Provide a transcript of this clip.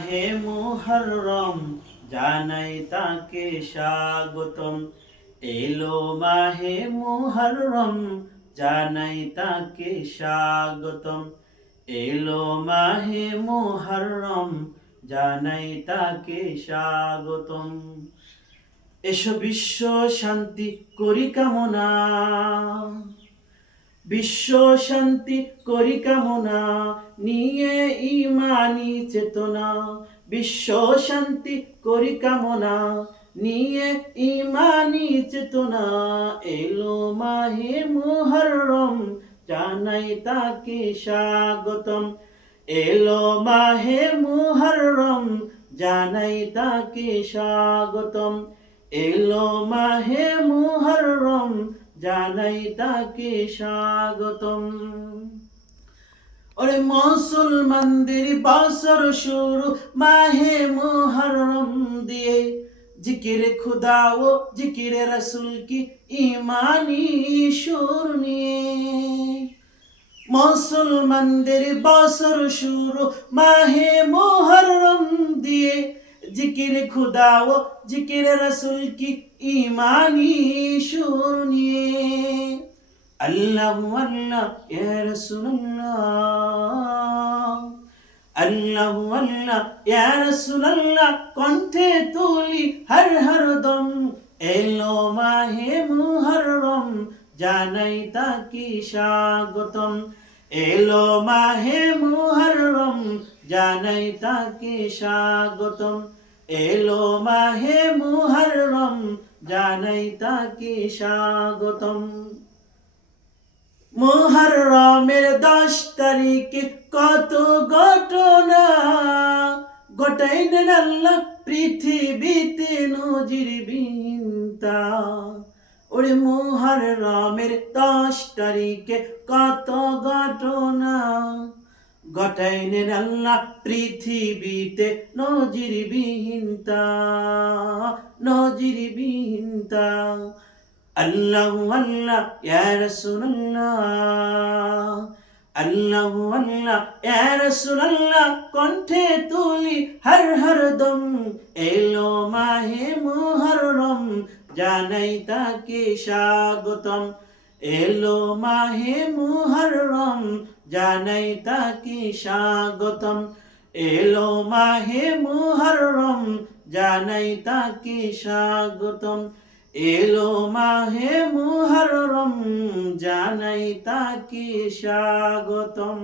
হে মুহররম জানাই তাকে স্বাগতম। এলো মাহে মুহররম জানাই তাকে স্বাগতম। এলো মাহে মুহররম জানাই তাকে স্বাগতম। এসো বিশ্ব শান্তি করি কামনা, বিশ্ব শান্তি করি কামনা, নিয়ে ইমানি চেতনা। বিশ্ব শান্তি করি কামনা, নিয়ে ইমানি চেতনা। এলো মাহে মুহররম জানাই তাকে স্বাগতম। এলো মাহে মুহররম জানাই তাকে স্বাগতম। এলো মাহে মুহররম জানাই তাকে স্বাগতম। ওরে মুসলমানদের বছর শুরু মাহে মুহররম দিয়ে, জিকির খুদা ও জিকির রাসূল কি ঈমানি সুর নিয়ে। মুসলমানদের বছর শুরু মাহে মুহররম দিয়ে, জিকির খুদা ও জিকির রাসূল কি ঈমানি সুর নিয়ে। আল্লাহু আল্লাহ ইয়া রাসূলুল্লাহ, আল্লাহু আল্লাহ ইয়া রাসূলুল্লাহ কণ্ঠে তুলি হর হর দম। এলো মাহে মুহররম জানাই তাকে স্বাগতম। এলো মাহে মুহররম জানাই তাকে স্বাগতম। এলো মাহে মুহররম জানাই তাকে স্বাগতম। মুহররমের 10 তারিখে কত ঘটনা ঘটাইলেন আল্লাহ পৃথিবীতে নজিরবিহীনতা। ওরে মুহররমের 10 তারিখে কত ঘটনা ঘটাইলেন আল্লাহ পৃথিবীতে নজিরবিহীনতা, নজিরবিহীনতা। আল্লাহু আল্লাহ ইয়া রাসূলুল্লাহ, আল্লাহু আল্লাহ ইয়া রাসূলুল্লাহ কণ্ঠে তুলি হর হর দম। এলো মাহে মুহররম জানাই তাকে স্বাগতম। এলো মাহে মুহররম জানাই তাকে স্বাগতম। এলো মাহে মুহররম জানাই তাকে স্বাগতম। এলো মাহে মুহররম জানাই তাকে স্বাগতম।